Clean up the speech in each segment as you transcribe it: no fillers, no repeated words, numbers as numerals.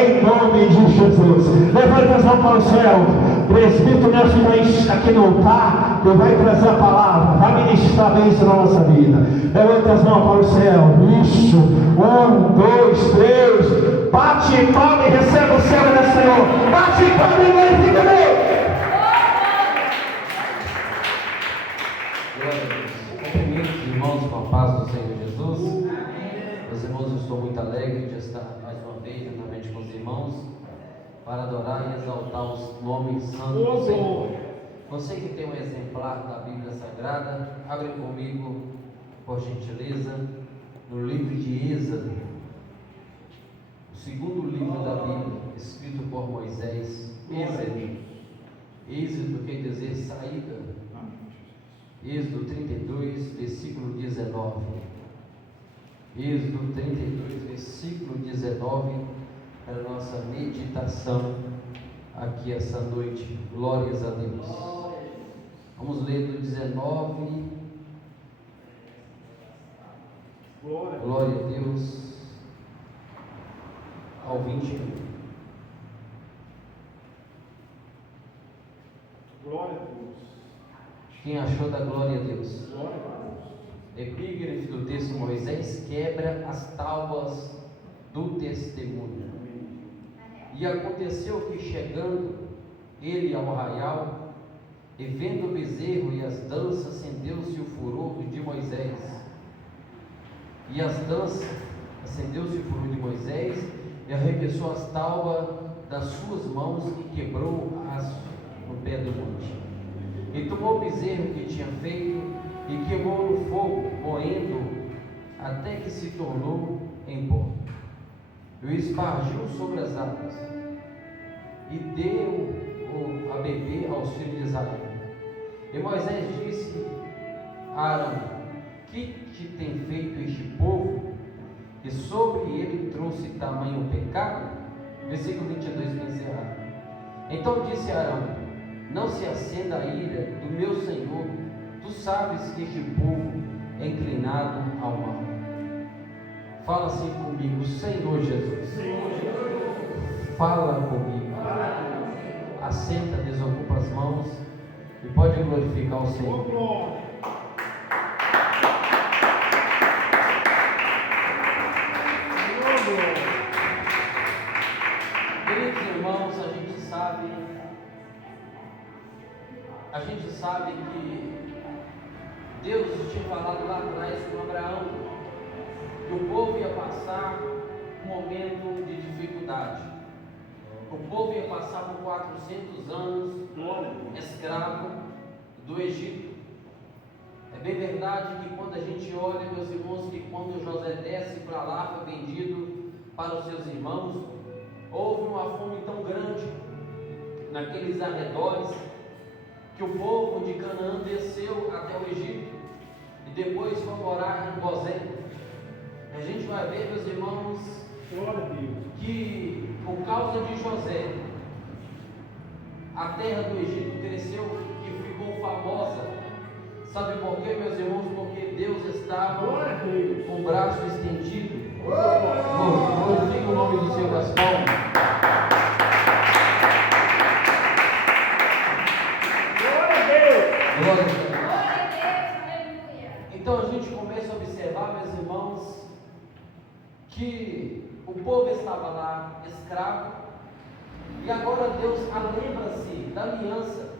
em nome de Jesus. Levanta as mãos para o céu. Presbítero Nelson vai aqui no altar e vai trazer a palavra, vai ministrar bênção na nossa vida. Levanta as mãos para o céu. Isso. 1, 2, 3. Bate palma e receba o céu do Senhor. Bate palma e glorifica Deus. Cumprimentos, irmãos, com a paz do Senhor Jesus. Meus irmãos, eu estou muito alegre de estar mais uma vez juntamente com os irmãos para adorar e exaltar os nomes santos do Senhor. Você que tem um exemplar da Bíblia Sagrada, abre comigo, por gentileza, no livro de Êxodo, o segundo livro da Bíblia, escrito por Moisés. Êxodo quer dizer saída. Êxodo 32, versículo 19. Êxodo 32, versículo 19, para a nossa meditação aqui essa noite. Glórias a Deus. Vamos ler do 19. Glória a Deus. Ao 21. Glória a Deus. Quem achou da glória a Deus? Glória a Deus. Epígrafe do texto: Moisés quebra as tábuas do testemunho. E aconteceu que, chegando ele ao arraial, e vendo o bezerro e as danças, acendeu-se o furor de Moisés. E as danças, acendeu-se o furor de Moisés, e arremessou as tábuas das suas mãos e quebrou-as no pé do monte. E tomou o bezerro que tinha feito e queimou no fogo, moendo até que se tornou em pó. E o espargiu sobre as águas e deu-o a beber aos filhos de Israel. E Moisés disse a Arão: que te tem feito este povo, e sobre ele trouxe tamanho pecado? Versículo 22 para encerrar. Então disse Arão: não se acenda a ira do meu Senhor, tu sabes que este povo é inclinado ao mal. Fala assim comigo: Senhor Jesus, fala comigo. Assenta, desocupa as mãos e pode glorificar o Senhor. Queridos irmãos, a gente sabe que Deus tinha falado lá atrás com Abraão que o povo ia passar um momento de dificuldade. O povo ia passar por 400 anos escravo do Egito. É bem verdade que quando a gente olha, meus irmãos, que quando José desce para lá, foi vendido para os seus irmãos, houve uma fome tão grande naqueles arredores, que o povo de Canaã desceu até o Egito e depois foi morar em Gozém. A gente vai ver, meus irmãos, que por causa de José, a terra do Egito cresceu e ficou famosa. Sabe por quê, meus irmãos? Porque Deus estava com o braço estendido. Glorifica o nome do Senhor das palmas. Glória a Deus. Então a gente começa a observar, meus irmãos, que o povo estava lá escravo, e agora Deus lembra-se da aliança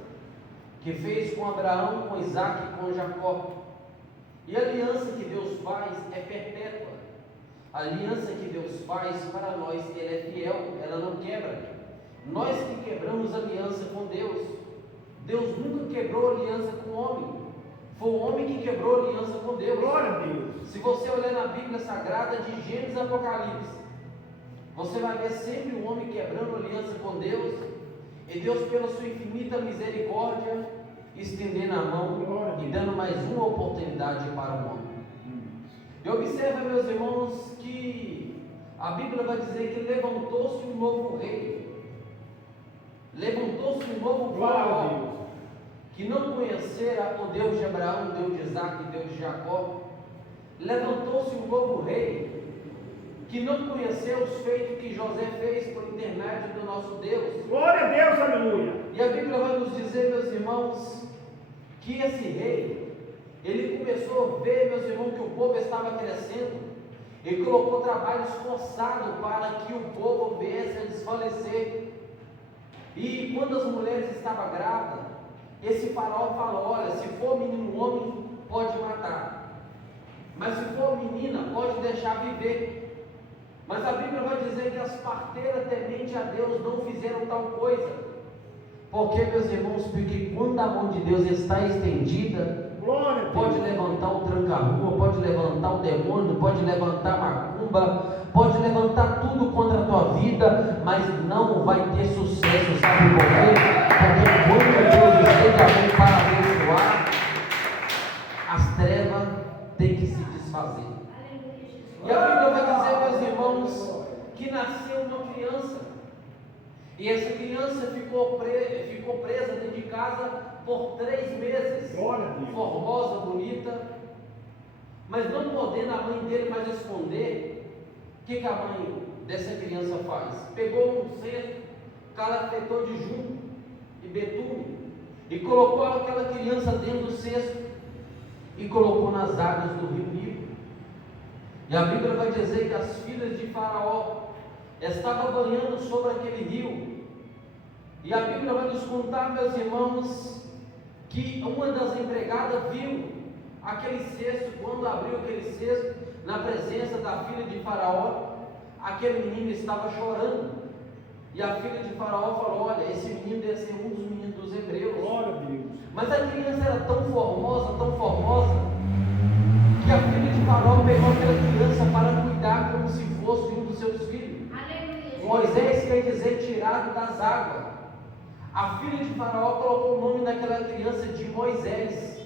que fez com Abraão, com Isaac e com Jacó. E a aliança que Deus faz é perpétua. A aliança que Deus faz para nós, ela é fiel, ela não quebra. Nós que quebramos a aliança com Deus. Deus nunca quebrou aliança com o homem. Foi o homem que quebrou aliança com Deus. Glória a Deus. Se você olhar na Bíblia Sagrada, de Gênesis a Apocalipse, você vai ver sempre o homem quebrando aliança com Deus, e Deus, pela sua infinita misericórdia, estendendo a mão e dando mais uma oportunidade para o homem. E observa, meus irmãos, que a Bíblia vai dizer que levantou-se um novo rei, levantou-se um novo faraó, que não conhecera o Deus de Abraão, o Deus de Isaac, o Deus de Jacó. Levantou-se um novo rei, que não conheceu os feitos que José fez, fidelidade do nosso Deus. Glória a Deus, aleluia. E a Bíblia vai nos dizer, meus irmãos, que esse rei, ele começou a ver, meus irmãos, que o povo estava crescendo. Ele colocou trabalho esforçado para que o povo viesse a desfalecer. E quando as mulheres estavam grávidas, esse faraó falou: olha, se for menino homem, pode matar, mas se for menina, pode deixar viver. Mas a Bíblia vai dizer que as parteiras temente a Deus não fizeram tal coisa. Porque, meus irmãos, porque quando a mão de Deus está estendida, pode levantar o tranca-rua, pode levantar o demônio, pode levantar a macumba, pode levantar tudo contra a tua vida, mas não vai ter sucesso. Sabe por quê? Porque quando Deus estende a mão para abençoar, as trevas têm que se desfazer. E a Bíblia vai dizer, meus irmãos, que nasceu uma criança. E essa criança ficou presa dentro de casa por 3 meses. Formosa, bonita. Mas não podendo a mãe dele mais esconder, o que a mãe dessa criança faz? Pegou um cesto, calafetou de junco e betume, e colocou aquela criança dentro do cesto e colocou nas águas do rio Nilo. E a Bíblia vai dizer que as filhas de Faraó estavam banhando sobre aquele rio. E a Bíblia vai nos contar, meus irmãos, que uma das empregadas viu aquele cesto. Quando abriu aquele cesto na presença da filha de Faraó, aquele menino estava chorando. E a filha de Faraó falou: olha, esse menino deve ser um dos meninos dos hebreus. Glória a Deus. Mas a criança era tão formosa, que a filha de Faraó pegou aquela criança para cuidar como se fosse um dos seus filhos. Aleluia. Moisés quer dizer tirado das águas. A filha de Faraó colocou o nome daquela criança de Moisés.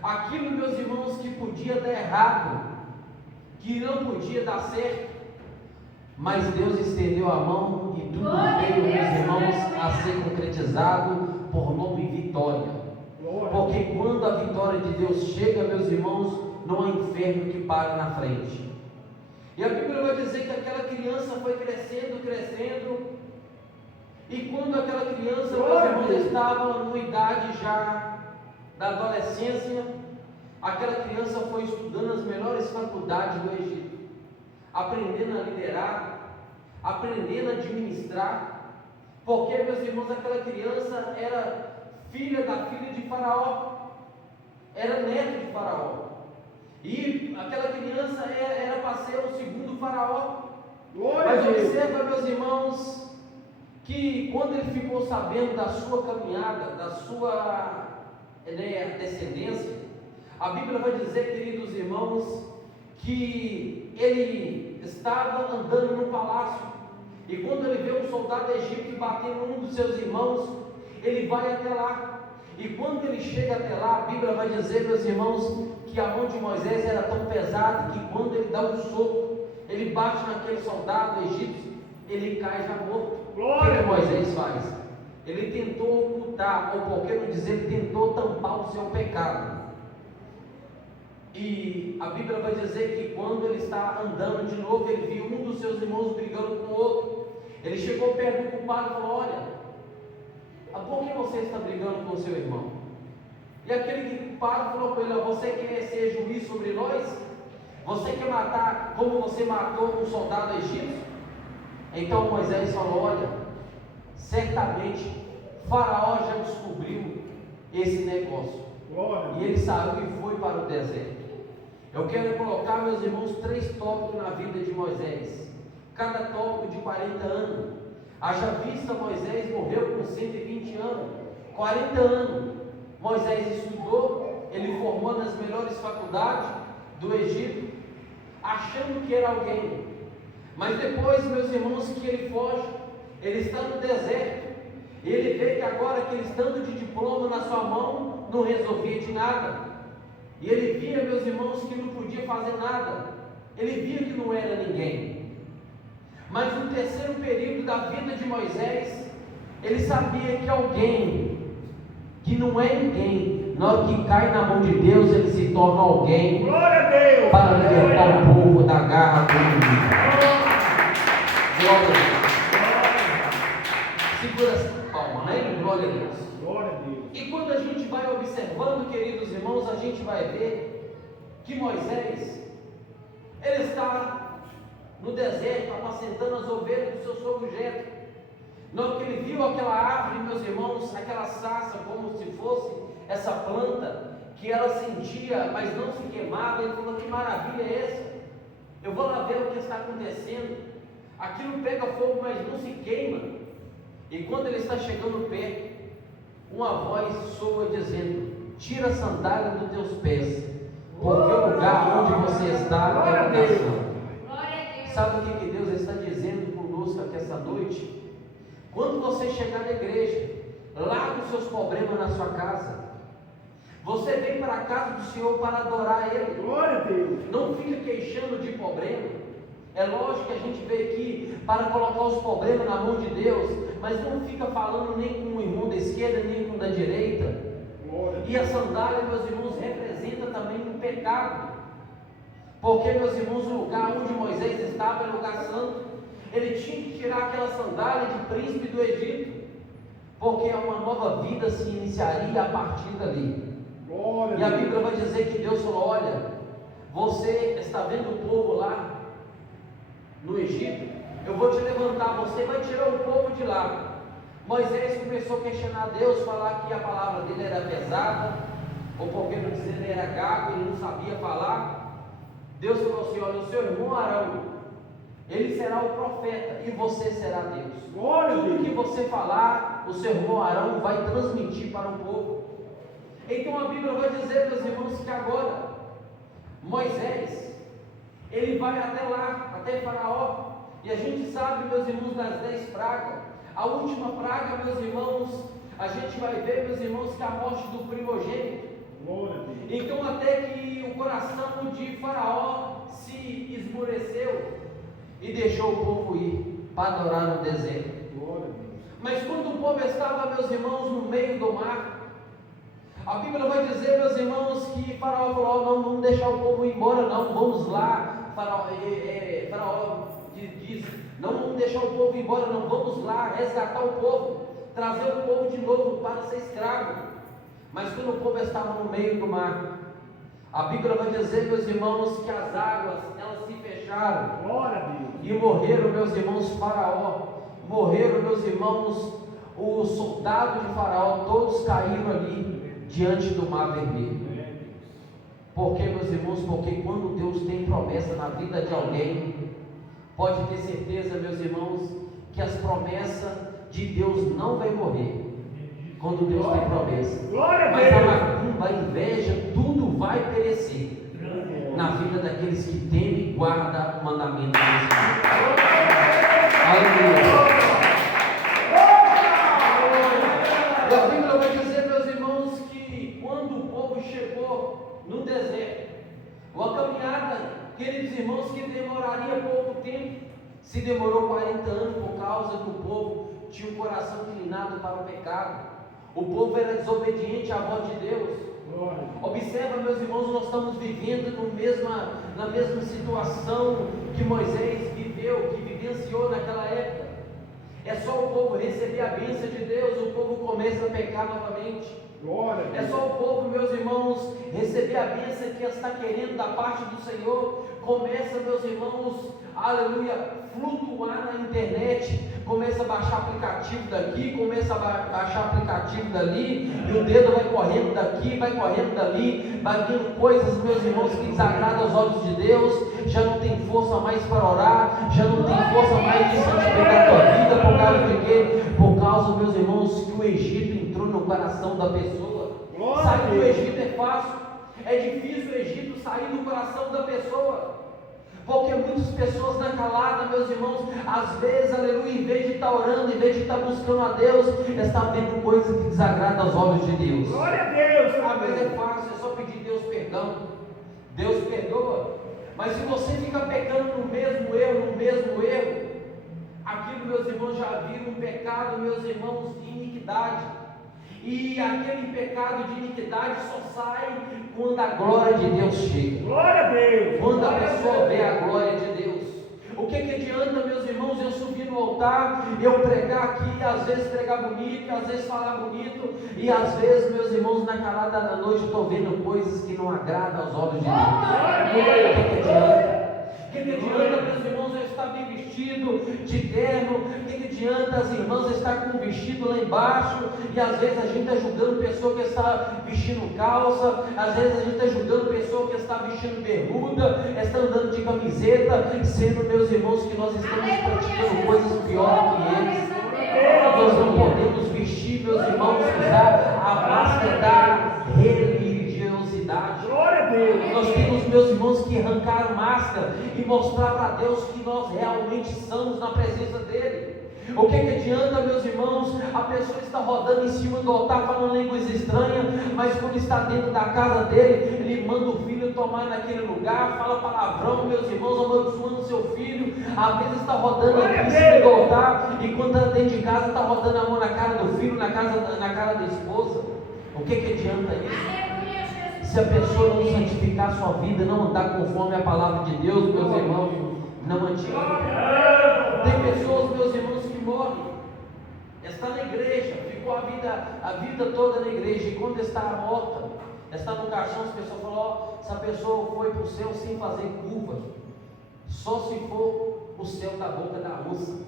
Aquilo, meus irmãos, que podia dar errado, que não podia dar certo, mas Deus estendeu a mão e tudo veio, meus irmãos, a ser concretizado por nome Vitória. Porque quando a vitória de Deus chega, meus irmãos, não há inferno que para na frente. E a Bíblia vai dizer que aquela criança foi crescendo, e quando aquela criança, meus irmãos, estava numa idade já da adolescência, aquela criança foi estudando as melhores faculdades do Egito, aprendendo a liderar, aprendendo a administrar, porque, meus irmãos, aquela criança era filha da filha de Faraó, era neto de Faraó, e aquela criança era para ser o segundo Faraó. Mas observa, meus irmãos, que quando ele ficou sabendo da sua caminhada, da sua descendência, a Bíblia vai dizer, queridos irmãos, que ele estava andando no palácio, e quando ele vê um soldado egípcio batendo um dos seus irmãos, ele vai até lá, e quando ele chega até lá, a Bíblia vai dizer, meus irmãos, que a mão de Moisés era tão pesada, que quando ele dá um soco, ele bate naquele soldado egípcio, ele cai já morto. O que Moisés faz? Ele tentou ocultar, ou por que não dizer, ele tentou tampar o seu pecado. E a Bíblia vai dizer que quando ele está andando de novo, ele viu um dos seus irmãos brigando com o outro. Ele chegou perto do culpado e falou: olha, por que você está brigando com o seu irmão? E aquele culpado falou para ele: você quer ser juiz sobre nós? Você quer matar como você matou um soldado egípcio? Então Moisés falou: olha, certamente Faraó já descobriu esse negócio. E ele saiu e foi para o deserto. Eu quero colocar, meus irmãos, 3 tópicos na vida de Moisés, cada tópico de 40 anos. Haja vista, Moisés morreu com 120 anos, 40 anos. Moisés estudou, ele formou nas melhores faculdades do Egito, achando que era alguém. Mas depois, meus irmãos, que ele foge, ele está no deserto, ele vê que agora aquele tanto de diploma na sua mão não resolvia de nada. E ele via, meus irmãos, que não podia fazer nada. Ele via que não era ninguém. Mas no terceiro período da vida de Moisés, ele sabia que alguém que não é ninguém, na hora que cai na mão de Deus, ele se torna alguém. Glória a Deus, para libertar o povo da garra do inimigo. Glória a Deus. segura essa palma, né? Glória a Deus. Glória a Deus. E quando a gente vai observando, queridos irmãos, a gente vai ver que Moisés, ele está no deserto, apacentando as ovelhas do seu sogro Jetro. Na hora que ele viu aquela árvore, meus irmãos, aquela sarça, como se fosse essa planta, que ela sentia, mas não se queimava, ele falou: que maravilha é essa? Eu vou lá ver o que está acontecendo. Aquilo pega fogo, mas não se queima. E quando ele está chegando perto, uma voz soa dizendo: tira a sandália dos teus pés, porque o lugar onde você está é oração. Sabe o que Deus está dizendo conosco aqui essa noite? Quando você chegar na igreja, larga os seus problemas na sua casa. Você vem para a casa do Senhor para adorar Ele. Glória a Deus. Não fica queixando de problema. É lógico que a gente veio aqui para colocar os problemas na mão de Deus, mas não fica falando nem com o irmão da esquerda, nem com o da direita. E a sandália, meus irmãos, representa também um pecado. Porque, meus irmãos, o lugar onde Moisés estava era lugar santo. Ele tinha que tirar aquela sandália de príncipe do Egito, porque uma nova vida se iniciaria a partir dali. E a Bíblia vai dizer que Deus falou: olha, você está vendo o povo lá no Egito, eu vou te levantar, você vai tirar o povo de lá. Moisés começou a questionar Deus, falar que a palavra dele era pesada, ou porque não dizer ele era gago, ele não sabia falar. Deus falou assim: olha, o seu irmão Arão, ele será o profeta e você será Deus. Tudo que você falar, o seu irmão Arão vai transmitir para o povo. Então a Bíblia vai dizer, meus irmãos, que agora Moisés, ele vai até lá, até Faraó, e a gente sabe, meus irmãos, das 10 pragas. A última praga, meus irmãos, a gente vai ver, meus irmãos, que é a morte do primogênito. Então até que o coração de Faraó se esmureceu e deixou o povo ir para adorar no deserto. Mas quando o povo estava, meus irmãos, no meio do mar, a Bíblia vai dizer, meus irmãos, que Faraó falou: não vamos deixar o povo ir embora, não, vamos lá. Faraó diz: não vamos deixar o povo ir embora, não, vamos lá resgatar o povo, trazer o povo de novo para ser escravo. Mas quando o povo estava no meio do mar, a Bíblia vai dizer, meus irmãos, que as águas, elas se fecharam. Glória a Deus. E morreram, meus irmãos, Faraó, morreram, meus irmãos, os soldados de Faraó, todos caíram ali diante do mar vermelho. Por quê, meus irmãos? Porque quando Deus tem promessa na vida de alguém, pode ter certeza, meus irmãos, que as promessas de Deus não vai morrer. Quando Deus tem promessa, mas a macumba, a inveja, tudo vai perecer na vida daqueles que temem e guardam o mandamento de Deus. Aleluia. E a Bíblia vai dizer, meus irmãos, que quando o povo chegou no deserto, uma caminhada, queridos irmãos, que demoraria pouco tempo, se demorou 40 anos por causa que o povo tinha um coração inclinado para o pecado. O povo era desobediente à voz de Deus. Observa, meus irmãos, nós estamos vivendo na mesma situação que Moisés viveu, que vivenciou naquela época. É só o povo receber a bênção de Deus, o povo começa a pecar novamente. É só o povo, meus irmãos, receber a bênção que está querendo da parte do Senhor. Começa, meus irmãos, aleluia, flutuar na internet, começa a baixar aplicativo daqui, começa a baixar aplicativo dali, e o dedo vai correndo daqui, vai correndo dali, vai vendo coisas, meus irmãos, que desagradam aos olhos de Deus. Já não tem força mais para orar, já não tem força mais de santificar a tua vida. Por causa de quê? Por causa, meus irmãos, que o Egito entrou no coração da pessoa. Sair do Egito é fácil, é difícil o Egito sair do coração da pessoa. Porque muitas pessoas na calada, meus irmãos, às vezes, aleluia, em vez de estar orando, em vez de estar buscando a Deus, está vendo coisa que desagrada aos olhos de Deus. Glória a Deus! Às vezes é fácil, é só pedir Deus perdão. Deus perdoa. Mas se você fica pecando no mesmo erro, aquilo, meus irmãos, já vira um pecado, meus irmãos, de iniquidade. E aquele pecado de iniquidade só sai quando a glória de Deus chega. Glória a Deus! Quando a pessoa vê a glória de Deus. O que adianta, meus irmãos, irmãos, eu subir no altar, eu pregar aqui, às vezes pregar bonito, às vezes falar bonito, e às vezes, meus irmãos, na calada da noite, estou vendo coisas que não agradam aos olhos de Deus. O que adianta? O que adianta, meus irmãos, eu estar bem vestido, de terno? O que adianta as irmãs estar com um vestido lá embaixo? E às vezes a gente está julgando pessoa que está vestindo calça, às vezes a gente está julgando pessoa que está vestindo bermuda, está andando de camiseta, sendo, meus irmãos, que nós estamos praticando coisas piores que eles. Nós não podemos vestir, meus irmãos, usar a máscara da religiosidade. Nós temos, meus irmãos, que arrancar a máscara e mostrar para Deus que nós realmente somos na presença dEle. O que adianta, meus irmãos, a pessoa está rodando em cima do altar falando línguas estranhas, mas quando está dentro da casa dele, ele manda o filho tomar naquele lugar, fala palavrão, meus irmãos, amaldiçoando seu filho, às vezes está rodando aqui em cima do altar, e quando está dentro de casa, está rodando a mão na cara do filho, na cara da esposa. O que adianta isso? Se a pessoa não santificar a sua vida, não andar conforme a palavra de Deus, meus irmãos, não adianta. Tem pessoas, meus irmãos, que morrem, está na igreja, ficou a vida toda na igreja, e quando está morta, está no caixão, as pessoas falam, essa pessoa foi para o céu sem fazer curva, só se for o céu da boca da onça,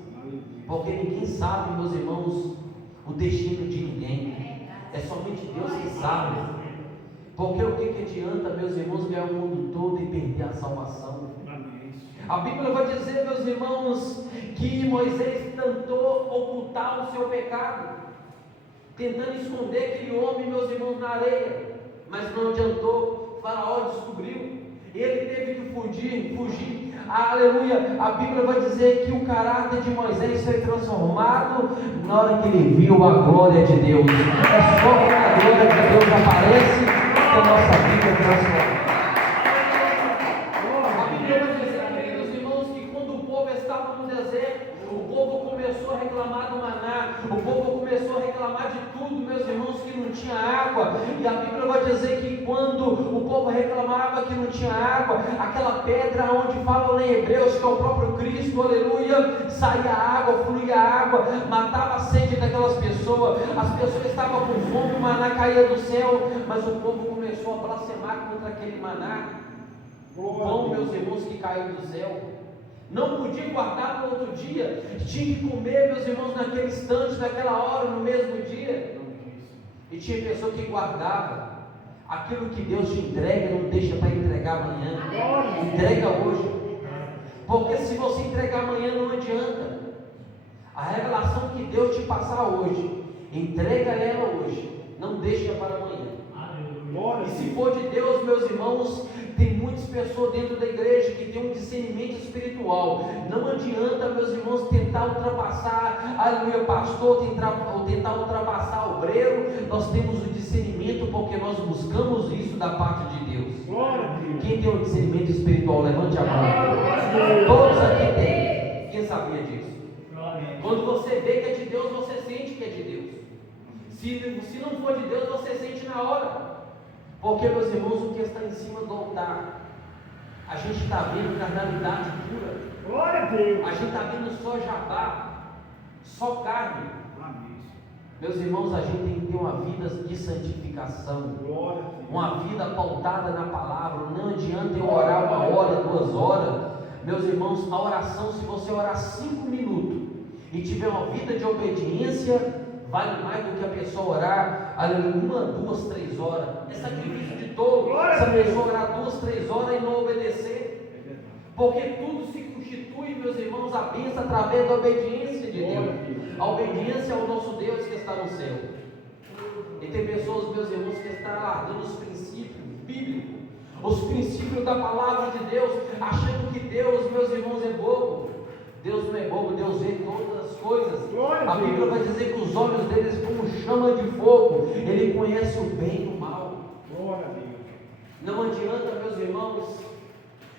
porque ninguém sabe, meus irmãos, o destino de ninguém, é somente Deus que sabe. Porque o que adianta, meus irmãos, ganhar o mundo todo e perder a salvação? A Bíblia vai dizer, meus irmãos, que Moisés tentou ocultar o seu pecado, tentando esconder aquele homem, meus irmãos, na areia, mas não adiantou. Faraó descobriu, ele teve que fugir. Aleluia. A Bíblia vai dizer que o caráter de Moisés foi transformado na hora que ele viu a glória de Deus. É só quando a glória de Deus aparece que a nossa vida é transformada. A Bíblia vai dizer, queridos irmãos, que quando o povo estava no deserto, o povo começou a reclamar do maná, o povo começou a reclamar de tudo, meus irmãos, que não tinha água. E a Bíblia vai dizer que quando o povo reclamava que não tinha água, aquela pedra onde fala lá em Hebreus, que é o próprio Cristo, aleluia, saía água, fluía água, matava a sede daquelas pessoas. As pessoas estavam com fome, o maná caía do céu, mas o povo começou a blasfemar contra aquele maná, o pão, meus irmãos, que caiu do céu. Não podia guardar para outro dia, tinha que comer, meus irmãos, naquele instante, naquela hora, no mesmo dia. E tinha pessoa que guardava aquilo que Deus te entrega, não deixa para entregar amanhã. Entrega hoje, porque se você entregar amanhã não adianta. A revelação que Deus te passar hoje, entrega ela hoje, não deixa para amanhã. E se for de Deus, meus irmãos, tem muitas pessoas dentro da igreja que tem um discernimento espiritual. Não adianta, meus irmãos, tentar ultrapassar, aleluia, pastor, tentar ultrapassar o obreiro. Nós temos o discernimento porque nós buscamos isso da parte de Deus. Quem tem um discernimento espiritual, levante a mão. Todos aqui têm. Quem sabia disso? Quando você vê que é de Deus, você sente que é de Deus. Se não for de Deus, você sente na hora. Porque, meus irmãos, o que está em cima do altar, a gente está vendo carnalidade pura. Glória a Deus. A gente está vendo só jabá, só carne. Meus irmãos, a gente tem que ter uma vida de santificação, uma vida pautada na palavra. Não adianta eu orar 1 hora, 2 horas. Meus irmãos, a oração, se você orar 5 minutos e tiver uma vida de obediência, vale mais do que a pessoa orar 1, 2, 3 horas. É sacrifício de todo. Se a pessoa orar 2, 3 horas e não obedecer, porque tudo se constitui, meus irmãos, a bênção através da obediência de Deus. A obediência ao nosso Deus que está no céu. E tem pessoas, meus irmãos, que estão alargando os princípios bíblicos, os princípios da palavra de Deus, achando que Deus, meus irmãos, é bobo. Deus não é bobo, Deus vê todas as coisas. A Bíblia vai dizer que os olhos deles como chama de fogo. Ele conhece o bem e o mal. Não adianta, meus irmãos,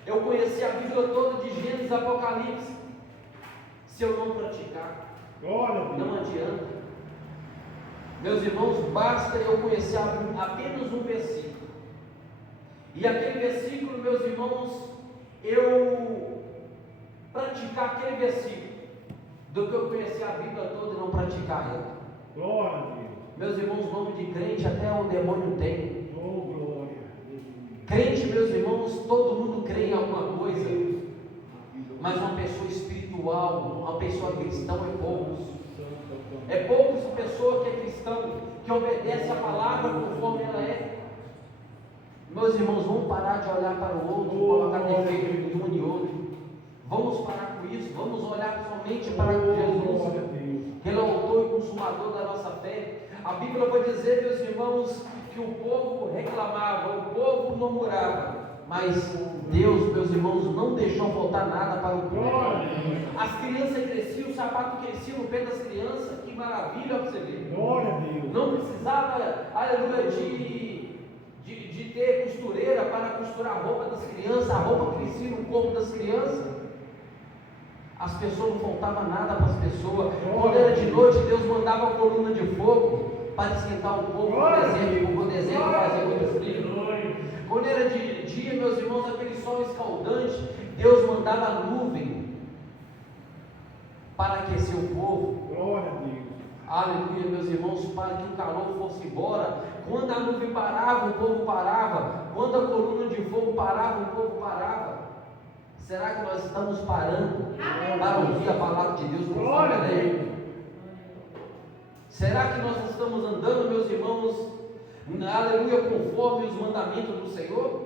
eu conheci a Bíblia toda de Gênesis a Apocalipse, se eu não praticar. Não adianta. Meus irmãos, basta eu conhecer apenas um versículo. E aquele versículo, meus irmãos, eu praticar aquele versículo, do que eu conhecer a Bíblia toda e não praticar ela. Glória a Deus. Meus irmãos, nome de crente até o demônio tem. Oh, glória. Crente, meus irmãos, todo mundo crê em alguma coisa, mas uma pessoa espiritual, uma pessoa cristã é poucos. É poucos a pessoa que é cristão, que obedece a palavra conforme ela é. Meus irmãos, vamos parar de olhar para o outro, colocar defeito em um e outro. Vamos parar com isso, vamos olhar somente para Jesus, que Ele é o autor e consumador da nossa fé. A Bíblia vai dizer, meus irmãos, que o povo reclamava, o povo murmurava, mas Deus, meus irmãos, não deixou faltar nada para o povo. As crianças cresciam, o sapato crescia no pé das crianças, que maravilha para você ver. Glória a Deus. Não precisava, aleluia, de ter costureira para costurar a roupa das crianças, a roupa crescia no corpo das crianças. As pessoas não faltava nada para as pessoas. Quando era de noite, Deus mandava uma coluna de fogo para esquentar o povo no deserto, porque o deserto fazia muito frio. Quando era de dia, meus irmãos, aquele sol escaldante, Deus mandava a nuvem para aquecer o povo. Glória a Deus. Aleluia, meus irmãos, para que o calor fosse embora. Quando a nuvem parava, o povo parava. Quando a coluna de fogo parava, o povo parava. Será que nós estamos parando para ouvir a palavra de Deus conforme ela é? Será que nós estamos andando, meus irmãos, aleluia, conforme os mandamentos do Senhor?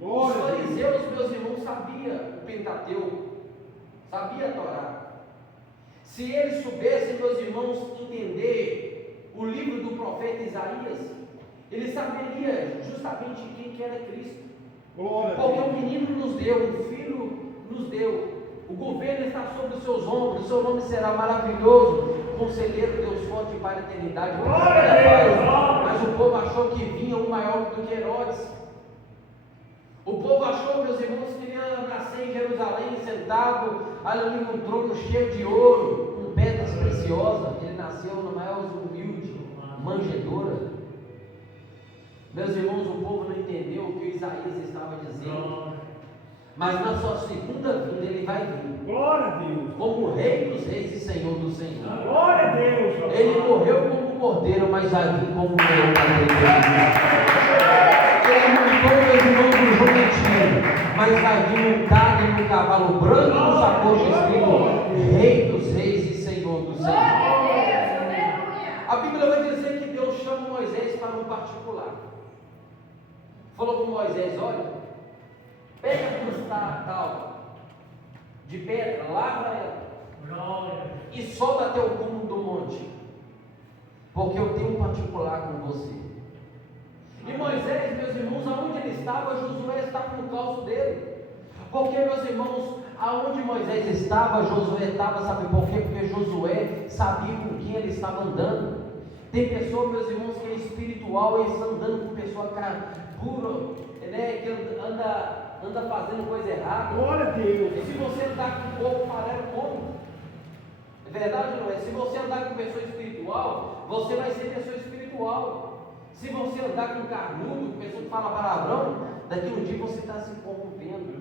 Os fariseus, meus irmãos, sabiam o Pentateuco, sabia a Torá. Se eles soubessem, meus irmãos, entender o livro do profeta Isaías, eles saberiam justamente quem que era Cristo. Porque o menino nos deu, o filho nos deu, o governo está sobre os seus ombros, o seu nome será maravilhoso, conselheiro, Deus forte para a eternidade. Mas o povo achou que vinha um maior do que Herodes. O povo achou, meus irmãos, que ia nascer em Jerusalém, sentado ali num trono cheio de ouro, com pedras preciosas. Ele nasceu na mais humilde manjedoura. Meus irmãos, o povo não entendeu o que Isaías estava dizendo. Mas na sua segunda vinda ele vai vir. Glória a Deus. Como Rei dos Reis e Senhor dos Senhores. Glória a Deus. Ele morreu como cordeiro, mas vai vir como leão para ele montou, meus irmãos, no jumentinho, mas vai vir montado em um cavalo branco, no sacoche escrito Rei dos Reis e Senhor dos Senhores. A Bíblia vai dizer que Deus chama Moisés para um particular. Falou com Moisés: olha, pega uma tábua de pedra, lava ela e solta até o cume do monte, porque eu tenho um particular com você. E Moisés, meus irmãos, aonde ele estava, Josué estava no caos dele. Porque, meus irmãos, aonde Moisés estava, Josué estava, sabe por quê? Porque Josué sabia com quem ele estava andando. Tem pessoa, meus irmãos, que é espiritual, e está andando com pessoa pura, né, que anda fazendo coisa errada. Glória a Deus. E se você andar com o povo parado, como? É verdade, não é? Se você andar com pessoa espiritual, você vai ser pessoa espiritual. Se você andar com carnudo, com pessoa que fala palavrão, daqui um dia você está se corrompendo.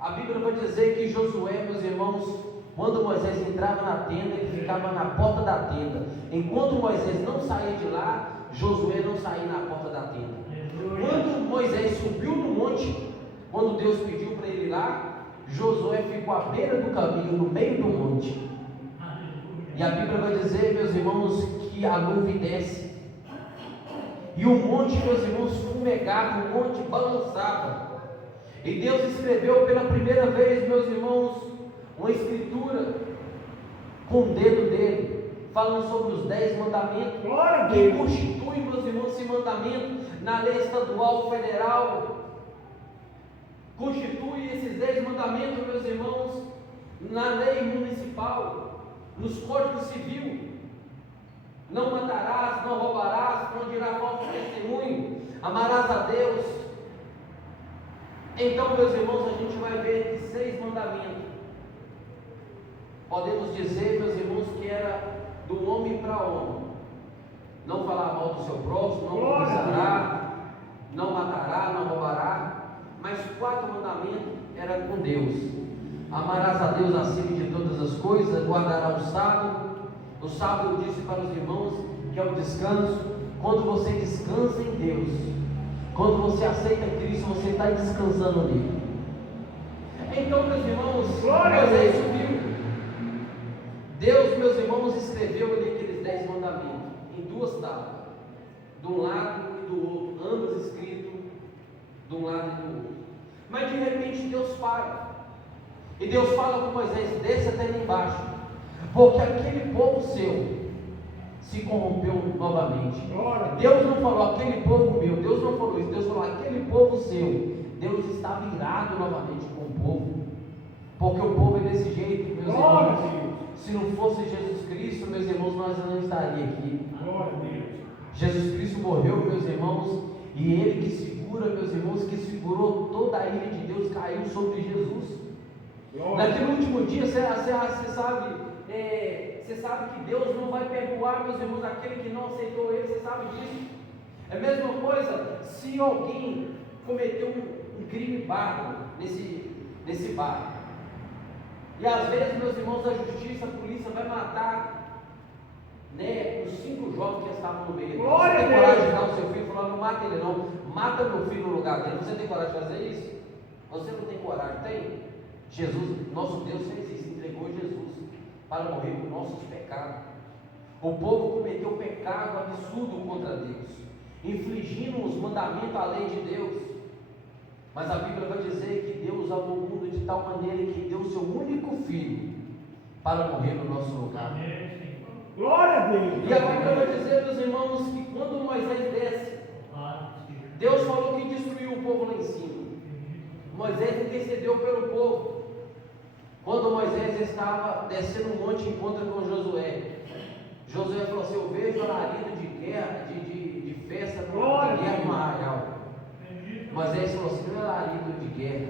A Bíblia vai dizer que Josué, meus irmãos, quando Moisés entrava na tenda, ele ficava na porta da tenda. Enquanto Moisés não saía de lá, Josué não saía na porta da tenda. Quando Moisés subiu no monte, quando Deus pediu para ele ir lá, Josué ficou à beira do caminho, no meio do monte. E a Bíblia vai dizer, meus irmãos, que a nuvem desce. E o monte, meus irmãos, fumegava, o monte balançava. E Deus escreveu pela primeira vez, meus irmãos, uma escritura com o dedo dele, falando sobre os 10 mandamentos. Que constitui, meus irmãos, esse mandamento na lei estadual, federal. Constitui esses 10 mandamentos, meus irmãos, na lei municipal, nos códigos civil. Não matarás, não roubarás, não dirás falso testemunho, amarás a Deus. Então, meus irmãos, a gente vai ver esses 6 mandamentos. Podemos dizer, meus irmãos, que era do homem para homem. Não falar mal do seu próximo, não cobiçará, não matará, não roubará. Mas 4 mandamentos eram com Deus. Amarás a Deus acima de todas as coisas, guardará o sábado. O sábado eu disse para os irmãos que é o descanso. Quando você descansa em Deus, quando você aceita Cristo, você está descansando nele. Então, meus irmãos, Moisés subiu. Deus, meus irmãos, escreveu ali aqueles 10 mandamentos em 2 tábuas, de um lado e do outro, ambos escritos de um lado e do outro. Mas de repente Deus para. E Deus fala com Moisés: desce até lá embaixo, porque aquele povo seu se corrompeu novamente. Deus não falou aquele povo meu, Deus não falou isso, Deus falou aquele povo seu. Deus estava irado novamente com o povo, porque o povo é desse jeito, meus irmãos. Se não fosse Jesus Cristo, meus irmãos, nós não estaríamos aqui. Jesus Cristo morreu, meus irmãos, e Ele que segura, meus irmãos, que segurou toda a ira de Deus, caiu sobre Jesus. Naquele último dia, você sabe que Deus não vai perdoar, meus irmãos, aquele que não aceitou Ele, você sabe disso. É a mesma coisa, se alguém cometeu um crime bárbaro nesse bar, e às vezes, meus irmãos, a justiça, a polícia vai matar, né, os 5 jovens que estavam no meio. Você tem coragem de dar o seu filho e falar: não mata ele não, mata meu filho no lugar dele? Você tem coragem de fazer isso? Você não tem coragem? Tem? Jesus, nosso Deus, fez isso, entregou Jesus para morrer por nossos pecados. O povo cometeu pecado absurdo contra Deus, infligindo os mandamentos, a lei de Deus. Mas a Bíblia vai dizer que Deus amou o mundo de tal maneira que deu o seu único filho para morrer no nosso lugar. Glória a Deus. E a Bíblia vai dizer, meus irmãos, que quando Moisés desce, Deus falou que destruiu o povo lá em cima. Moisés intercedeu pelo povo. Quando Moisés estava descendo um monte em encontro com Josué, Josué falou assim: eu vejo alarido de guerra, de festa, de guerra no arraial. Moisés falou assim: não é alarido de guerra,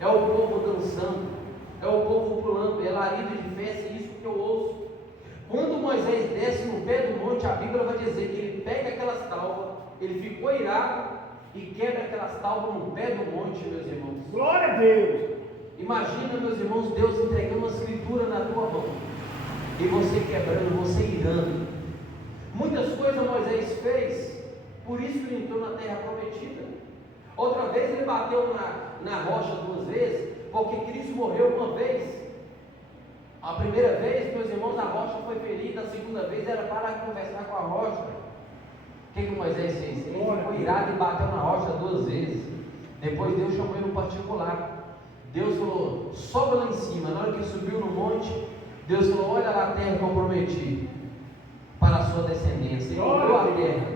é o povo dançando, é o povo pulando, é alarido de festa, é isso que eu ouço. Quando Moisés desce no pé do monte, a Bíblia vai dizer que ele pega aquelas tábuas, ele ficou irado e quebra aquelas tábuas no pé do monte, meus irmãos. Glória a Deus. Imagina, meus irmãos, Deus entregando uma escritura na tua mão e você quebrando, você irando. Muitas coisas Moisés fez, por isso ele entrou na terra prometida. Outra vez ele bateu na rocha 2 vezes, porque Cristo morreu uma vez. A primeira vez, meus irmãos, a rocha foi ferida, a segunda vez era para conversar com a rocha. O que Moisés fez? Ele ficou irado e bateu na rocha 2 vezes. Depois Deus chamou ele no particular. Deus falou: sobe lá em cima. Na hora que subiu no monte, Deus falou: olha lá a terra que eu prometi para a sua descendência. Ele olhou a terra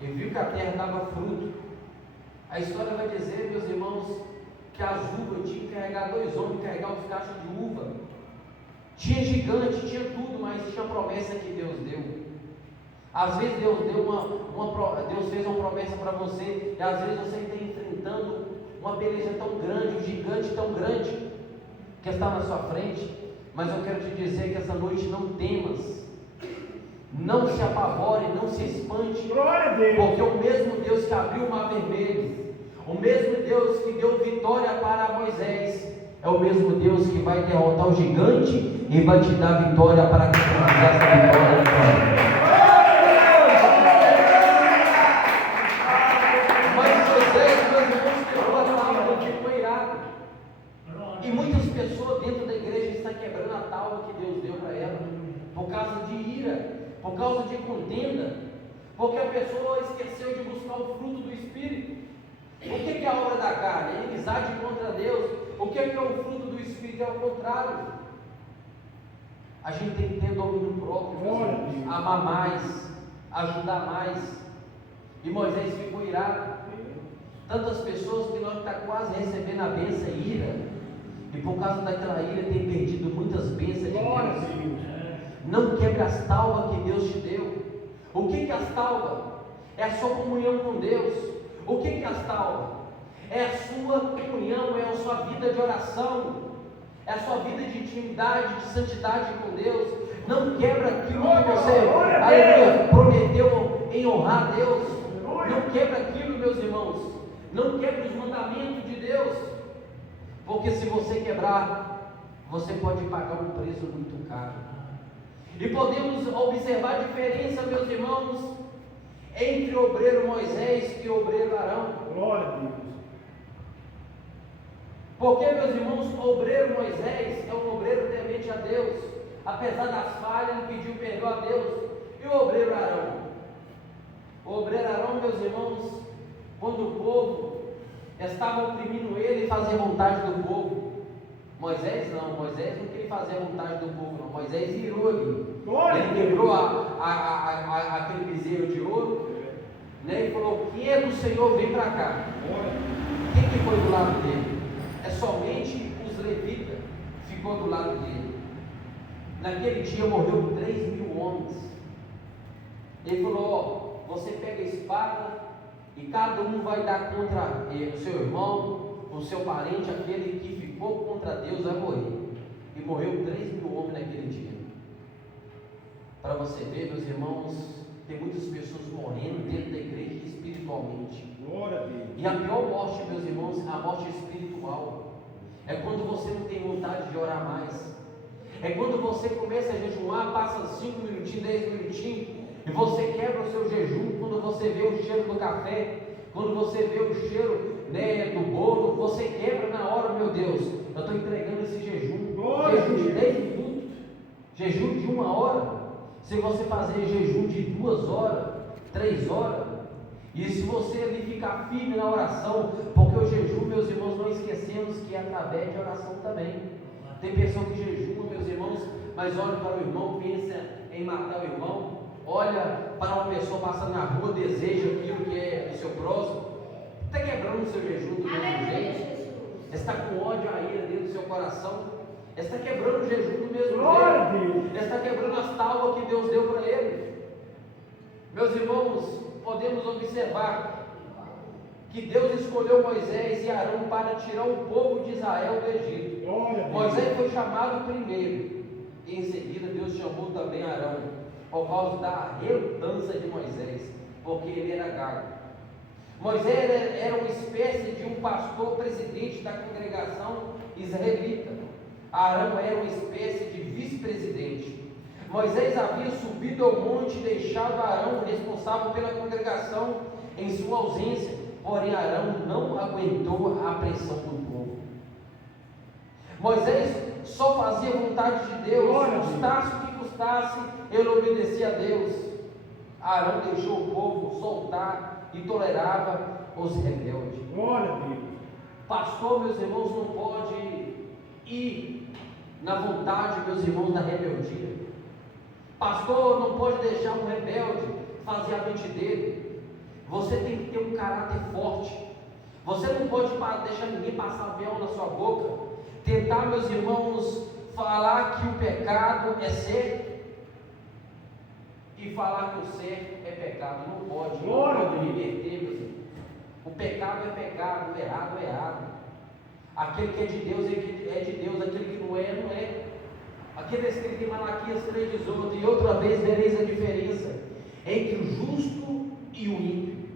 e viu que a terra dava fruto. A história vai dizer, meus irmãos, que as uvas tinham que carregar 2 homens, carregar os cachos de uva. Tinha gigante, tinha tudo, mas tinha promessa que Deus deu. Às vezes Deus deu Deus fez uma promessa para você, e às vezes você está enfrentando uma beleza tão grande, um gigante tão grande que está na sua frente. Mas eu quero te dizer que essa noite não temas, não se apavore, não se espante, porque o mesmo Deus que abriu o mar vermelho, o mesmo Deus que deu vitória para Moisés, é o mesmo Deus que vai derrotar o gigante e vai te dar vitória para que você essa vitória. Mas Moisés, meus irmãos, quebrou a tábua, ficou irado. E muitas pessoas dentro da igreja estão quebrando a tábua que Deus deu para ela, por causa de ira, por causa de contenda, porque a pessoa esqueceu de buscar o fruto do Espírito. O que é a obra da carne? É inimizade contra Deus. O que é o fruto do Espírito? É o contrário. A gente tem que ter domínio próprio, amar mais, ajudar mais. E Moisés ficou irado. Tantas pessoas que nós estamos quase recebendo a bênção e ira, e por causa daquela ira tem perdido muitas bênçãos de Deus. Não quebre as taubas que Deus te deu. O que é as taubas? É a sua comunhão com Deus. O que é as taubas? É a sua comunhão, é a sua vida de oração, é a sua vida de intimidade, de santidade com Deus. Não quebra aquilo que você prometeu em honrar a Deus. Não quebra aquilo, meus irmãos. Não quebre os mandamentos de Deus, porque se você quebrar, você pode pagar um preço muito caro. E podemos observar a diferença, meus irmãos, entre o obreiro Moisés e o obreiro Arão. Glória a Deus. Porque, meus irmãos, o obreiro Moisés é um obreiro temente a Deus. Apesar das falhas, ele pediu perdão a Deus. E o obreiro Arão? O obreiro Arão, meus irmãos, quando o povo estava oprimindo ele e fazia vontade do povo. Moisés não queria fazer a vontade do povo, não. Moisés irou ali. Ele quebrou aquele bezerro de ouro, né, e falou: quem é do Senhor, vem para cá. Quem que foi do lado dele? É somente os levitas que ficou do lado dele. Naquele dia morreu 3.000 homens. Ele falou: ó, você pega a espada e cada um vai dar contra o seu irmão, o seu parente, aquele que ficou contra Deus vai morrer. E morreu 3.000 homens naquele dia. Para você ver, meus irmãos, tem muitas pessoas morrendo dentro da igreja espiritualmente. Glória a Deus. E a pior morte, meus irmãos, é a morte espiritual. É quando você não tem vontade de orar mais. É quando você começa a jejuar, passa 5 minutinhos, 10 minutinhos, e você quebra o seu jejum. Quando você vê o cheiro do café, quando você vê o cheiro, né, do bolo, você quebra na hora. Meu Deus, eu estou entregando esse jejum. Jejum de 10 minutos, jejum de 1 hora. Se você fazer jejum de 2 horas, 3 horas, e se você ali ficar firme na oração, porque o jejum, meus irmãos, não esquecemos que é através de oração também. Tem pessoa que jejuma, meus irmãos, mas olha para o irmão, pensa em matar o irmão, olha para uma pessoa passando na rua, deseja aquilo que é do seu próximo, está quebrando o seu jejum do mesmo jeito, está com ódio, a ira dentro do seu coração, está quebrando o jejum do mesmo jeito, está quebrando as tábuas que Deus deu para ele. Meus irmãos, podemos observar que Deus escolheu Moisés e Arão para tirar o povo de Israel do Egito. Moisés foi chamado primeiro, e em seguida Deus chamou também Arão, por causa da relutância de Moisés, porque ele era gago. Moisés era uma espécie de um pastor presidente da congregação israelita. Arão era uma espécie de vice-presidente. Moisés havia subido ao monte e deixado Arão responsável pela congregação em sua ausência, porém Arão não aguentou a pressão do povo. Moisés só fazia vontade de Deus, custasse o que custasse, ele obedecia a Deus. Arão deixou o povo soltar e tolerava os rebeldes. Glória a Deus. Pastor, meus irmãos, não pode ir na vontade, meus irmãos, da rebeldia. Pastor não pode deixar um rebelde fazer a mente dele. Você tem que ter um caráter forte. Você não pode deixar ninguém passar véu na sua boca. Tentar, meus irmãos, falar que o pecado é certo e falar que o certo é pecado. Não pode. Glória Não pode inverter, meus irmãos. O pecado é pecado, o errado é errado. Aquele que é de Deus é de Deus, aquele que não é, não é. Aquele escrito em Malaquias 3,18: e outra vez vereis a diferença entre o justo e o ímpio,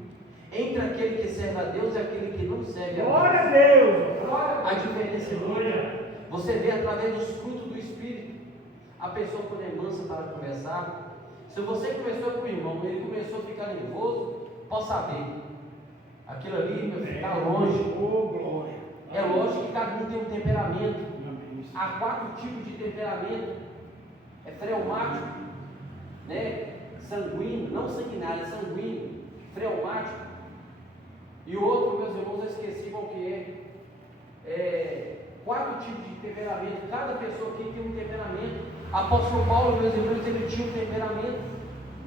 entre aquele que serve a Deus e aquele que não serve a Deus. Glória a Deus. A diferença é muita. Você vê através dos frutos do Espírito. A pessoa, quando é mansa para conversar, se você conversou com o irmão, ele começou a ficar nervoso, pode saber, aquilo ali, meu filho, está longe. É lógico que cada um tem um temperamento. Há 4 tipos de temperamento: é fleumático, né? Sanguíneo, não sanguinário, é sanguíneo, fleumático. E o outro, meus irmãos, eu esqueci qual que é. 4 tipos de temperamento. Cada pessoa aqui tem um temperamento. Apóstolo Paulo, meus irmãos, ele tinha um temperamento.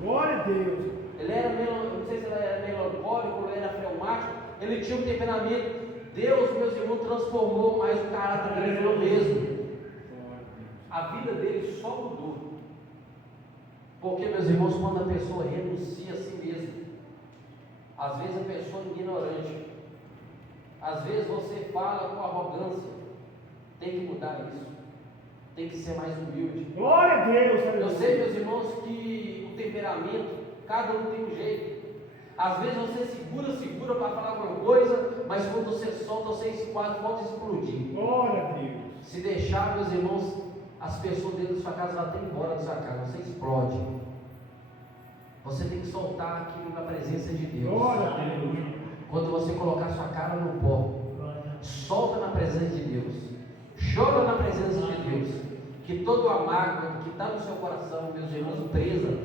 Glória a Deus. Ele era, não sei se ele era melancólico ou ele era fleumático. Ele tinha um temperamento. Deus, meus irmãos, transformou, mas o caráter dele foi o mesmo. A vida dele só mudou. Porque, meus irmãos, quando a pessoa renuncia a si mesma, às vezes a pessoa é ignorante, às vezes você fala com arrogância, tem que mudar isso, tem que ser mais humilde. Glória a Deus. Eu sei, meus irmãos, que o temperamento, cada um tem um jeito. Às vezes você segura para falar alguma coisa, mas quando você solta, você quase pode explodir. Glória a Deus. Se deixar, meus irmãos, as pessoas dentro da sua casa vão até embora da sua casa, você explode. Você tem que soltar aquilo na presença de Deus. Glória a Deus. Quando você colocar sua cara no pó, solta na presença de Deus, chora na presença de Deus, que toda a mágoa que está no seu coração, meus irmãos, presa,